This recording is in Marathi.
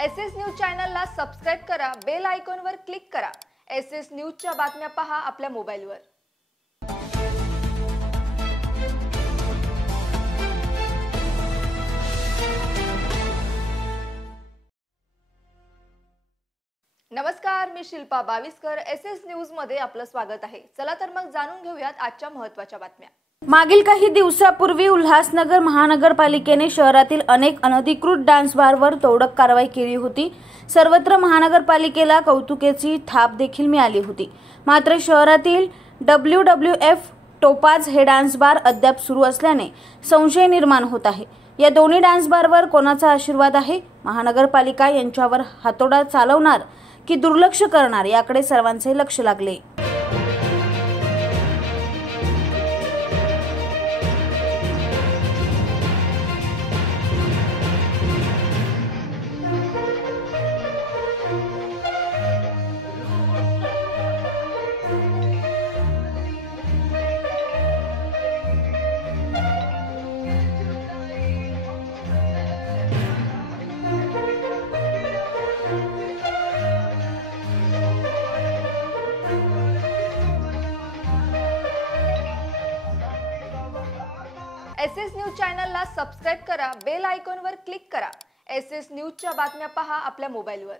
एसएस न्यूज चॅनलला सबस्क्राइब करा, बेल आयकॉनवर क्लिक करा। एसएस न्यूजच्या बातम्या पहा आपल्या मोबाईलवर। नमस्कार, मी शिल्पा बाविस्कर। एसएस न्यूज मध्ये आपलं स्वागत आहे। चला तर मग जाणून घेऊयात आजच्या महत्त्वाच्या बातम्या। मागील काही दिवसापूर्वी उल्हासनगर महानगरपालिकेने शहरातील अनेक अनधिकृत डान्स बारवर तोडक कारवाई केली होती। सर्वत्र महानगरपालिकेला कौतुकाची थाप देखील मिळाली होती। मात्र शहरातील WWF टोपाज हे डान्स बार अद्याप सुरू असल्याने संशय निर्माण होत आहे। या दोन्ही डान्स बारवर कोणाचा आशीर्वाद आहे? महानगरपालिका यांच्यावर हातोडा चालवणार की दुर्लक्ष करणार, याकडे सर्वांचे लक्ष लागले। एसएस न्यूज चॅनलला सबस्क्राइब करा, बेल आयकॉनवर क्लिक करा। एसएस न्यूजच्या बातम्या पहा आपल्या मोबाईलवर।